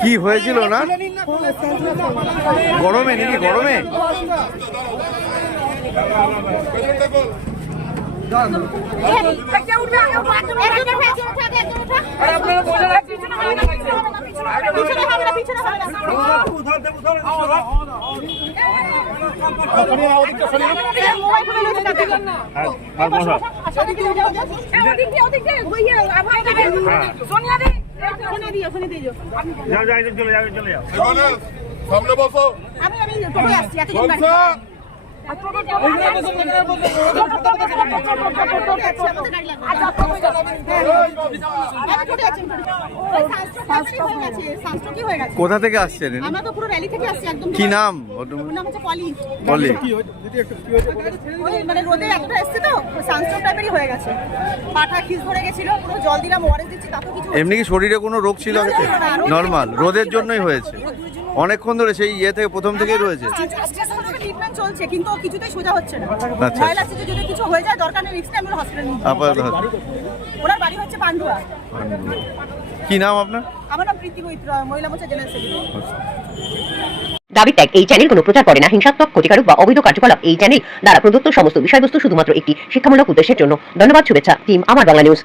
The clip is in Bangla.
কি হয়েছিল না? গরমে নাকি গরমে? সামনে বসো আমি আমি আসছি বলছো কোথা থেকে আসছেন আমরা তো পুরো র্যালি থেকে আসছি একদম কি নাম? ওর নাম হচ্ছে পলি। মানে রোদে একটা এসছে তো সানস্ট্রোক টাইপেরই হয়ে গেছে। পাটা খিস ধরে গেছিল পুরো জল দিলাম ওয়ারেস দিচ্ছি তাতেও কিছু এমনি কি শরীরে কোনো রোগ ছিল নর্মাল রোদের জন্যই হয়েছে। অনেকক্ষণ ধরে সেই ইয়ে থেকে প্রথম থেকেই রয়েছে। চলছে কিন্তু কিছুতেই সোজা হচ্ছে না। আচ্ছা। ভয় লাগছে যে যদি কিছু হয়ে যায় দরকার নেই রিস্ক আমি হসপিটাল নিয়ে যাব। ওনার বাড়ি হচ্ছে পান্ডুয়া। কি নাম আপনার? আমার নাম প্রীতি মৈত্র মহিলা মোর্চা সেক্রেটারি। দাবি ত্যাগ এই চ্যানেল কোনো প্রচার করে না হিংসাত্মক ক্ষতিকারক বা অবৈধ কার্যকলাপ এই চ্যানেল দ্বারা প্রদত্ত সমস্ত বিষয়বস্তু শুধুমাত্র একটি শিক্ষামূলক উদ্দেশ্যের জন্য। ধন্যবাদ শুভেচ্ছা টিম আমার বাংলা নিউজ